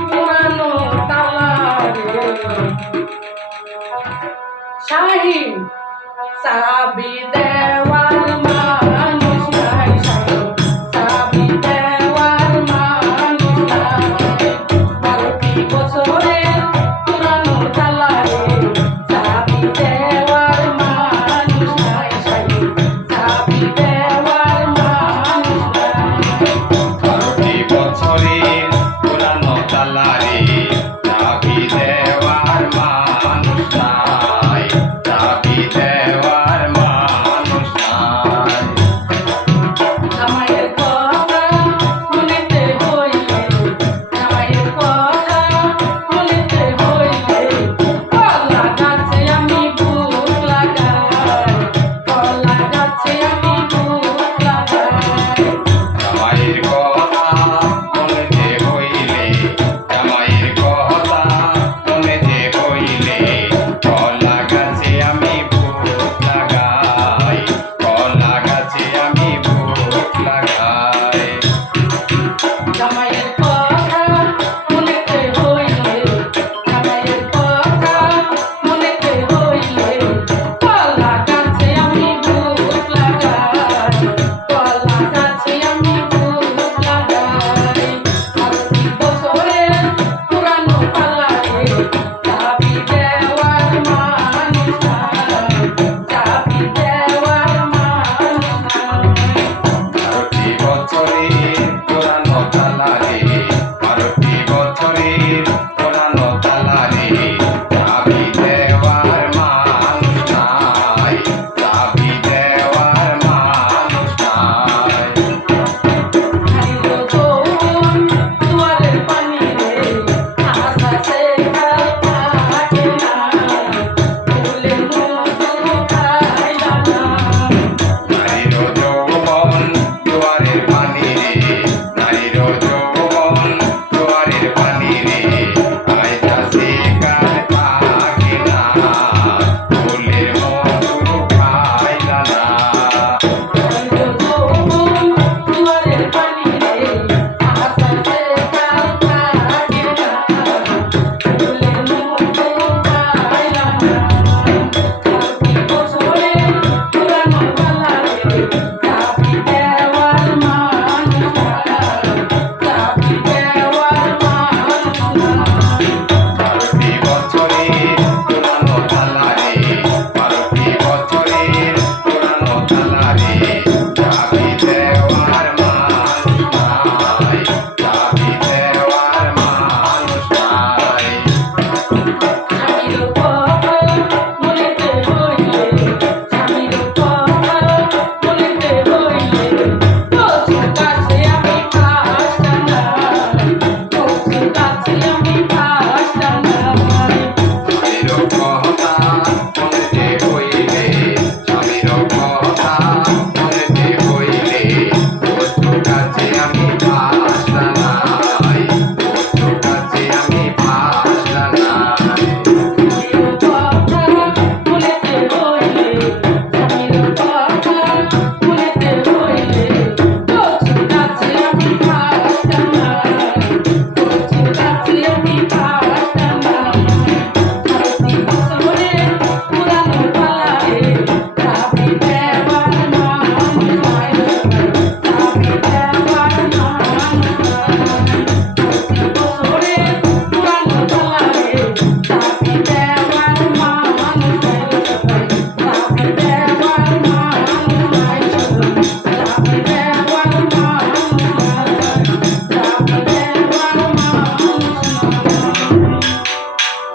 পুরানো তালা রে শাহিন চাবি দেওয়া